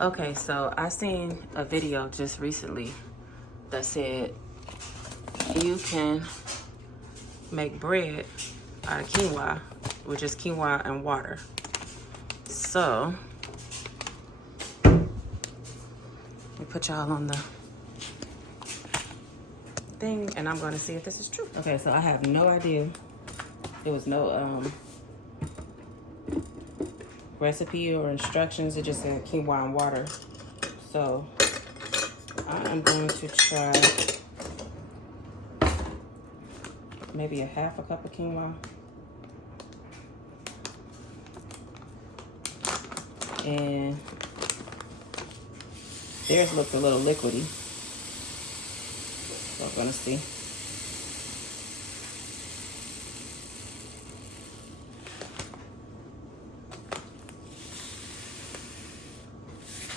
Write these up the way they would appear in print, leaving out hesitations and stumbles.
Okay, so I seen a video just recently that said you can make bread out of quinoa with just quinoa and water. So let me put y'all on the thing and I'm going to see if this is true. Okay, so I have no idea. There was no recipe or instructions. It just said quinoa and water. So I am going to try maybe a half a cup of quinoa. And theirs looked a little liquidy. So I'm gonna see.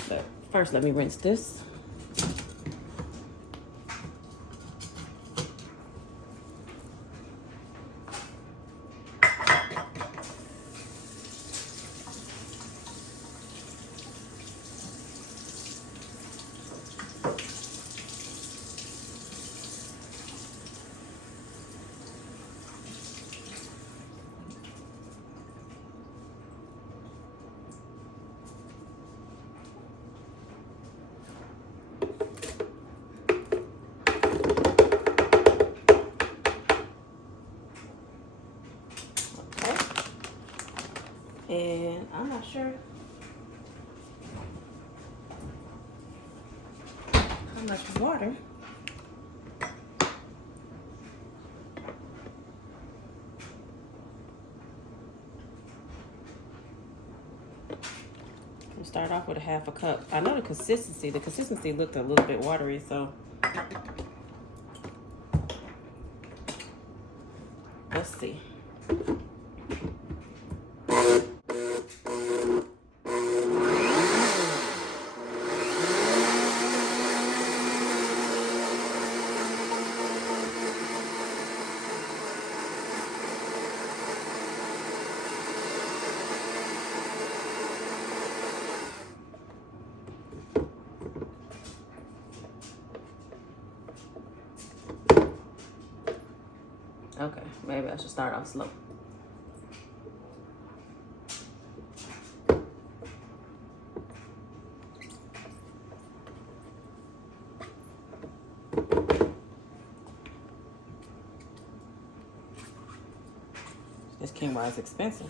But first, let me rinse this. And I'm not sure how much water. We'll start off with a half a cup. I know the consistency looked a little bit watery, so let's see. Okay, maybe I should start off slow. This quinoa is expensive.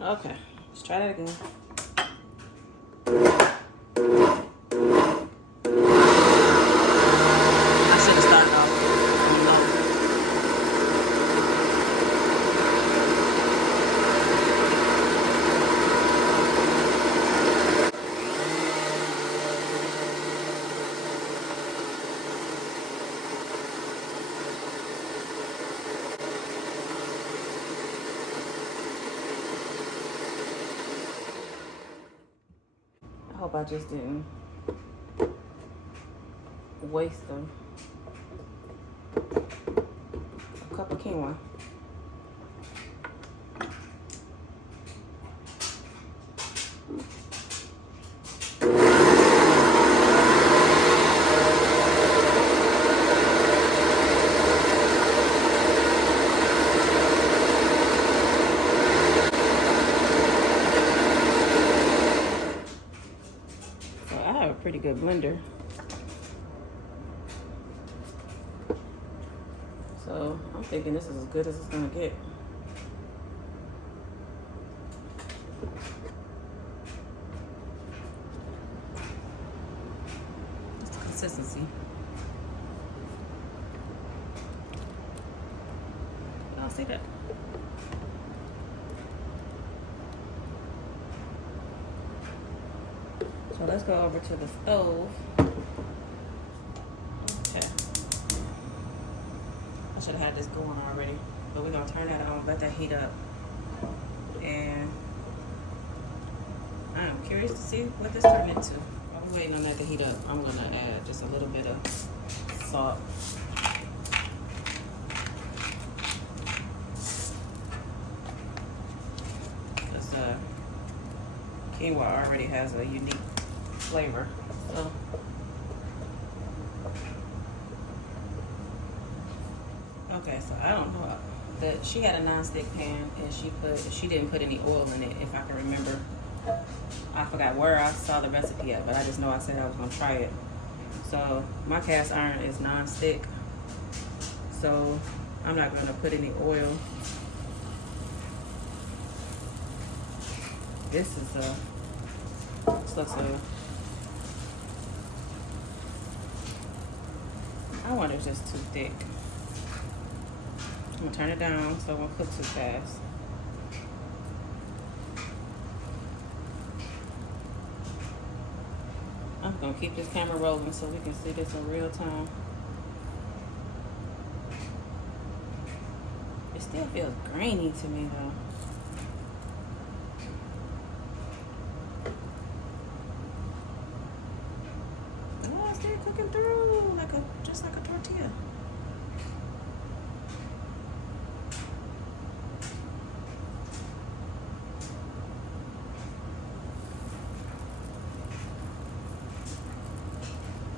Okay, let's try that again. I hope I just didn't waste a cup of quinoa. Pretty good blender. So I'm thinking this is as good as it's gonna get. That's the consistency. I'll see that. So let's go over to the stove. Okay. I should have had this going already, but we're gonna turn that on, let that heat up. And I am curious to see what this turned into. While we're waiting on that to heat up, I'm gonna add just a little bit of salt. quinoa already has a unique flavor. So okay, so I don't know that she had a non-stick pan and she didn't put any oil in it, if I can remember. I forgot where I saw the recipe at, but I just know I said I was gonna try it. So my cast iron is non-stick, so I'm not gonna put any oil. This looks I wonder if it's just too thick. I'm gonna turn it down so it won't cook too fast. I'm gonna keep this camera rolling so we can see this in real time. It still feels grainy to me though. Oh, it's still cooking through just like a tortilla.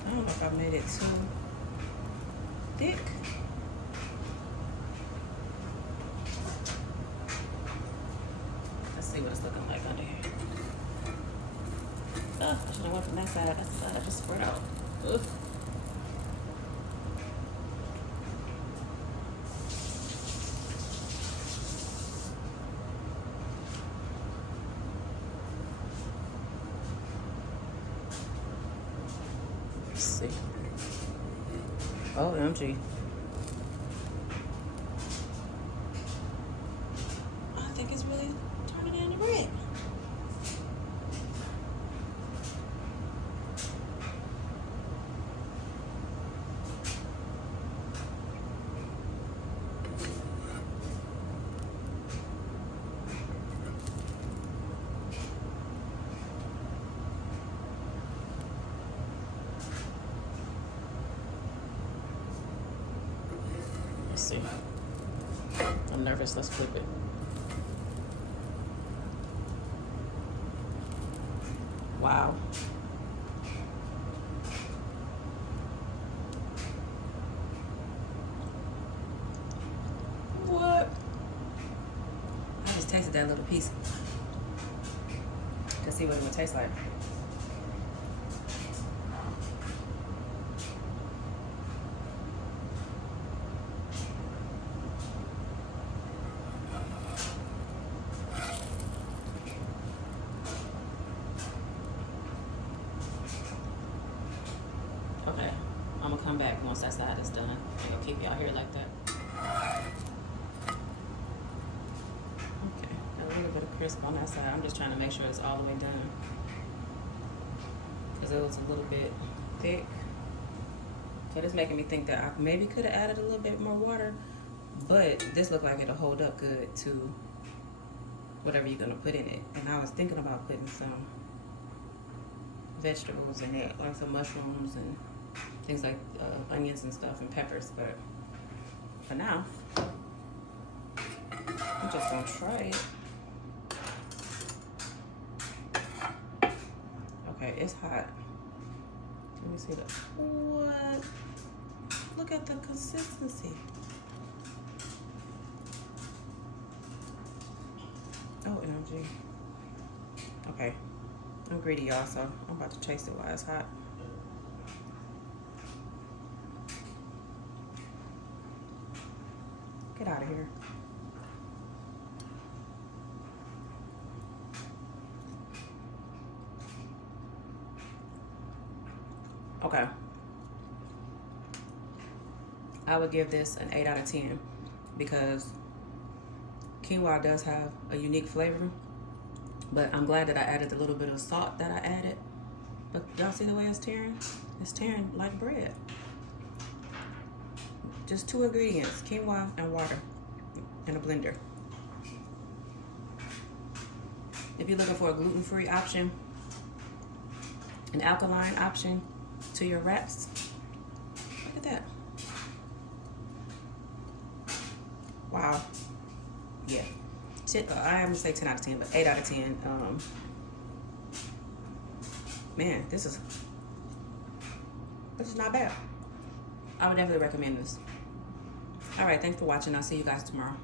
I don't know if I made it too thick. Let's see what it's looking like under here. I should have went from that side. That's the side I just spread out. Ugh. Let's see. OMG. I think it's really turning into bread. Let's see. I'm nervous. Let's flip it. Wow. What? I just tasted that little piece to see what it would taste like. Okay, I'm gonna come back once that side is done. I'm gonna keep y'all here like that. Okay, got a little bit of crisp on that side. I'm just trying to make sure it's all the way done, because it was a little bit thick. So it's making me think that I maybe could have added a little bit more water, but this looked like it'll hold up good to whatever you're gonna put in it. And I was thinking about putting some vegetables in it, like some mushrooms and things like onions and stuff and peppers, but for now I'm just gonna try it. Okay, it's hot. Let me see that. What? Look at the consistency. OMG. Okay, I'm greedy, y'all, so I'm about to taste it while it's hot. Get out of here. Okay. I would give this an 8 out of 10 because quinoa does have a unique flavor, but I'm glad that I added the little bit of salt that I added. But y'all see the way it's tearing? It's tearing like bread. Just 2 ingredients, quinoa and water in a blender. If you're looking for a gluten-free option, an alkaline option to your wraps, look at that. Wow. Yeah. I am gonna say 10 out of 10, but 8 out of 10. Man, this is not bad. I would definitely recommend this. All right, thanks for watching. I'll see you guys tomorrow.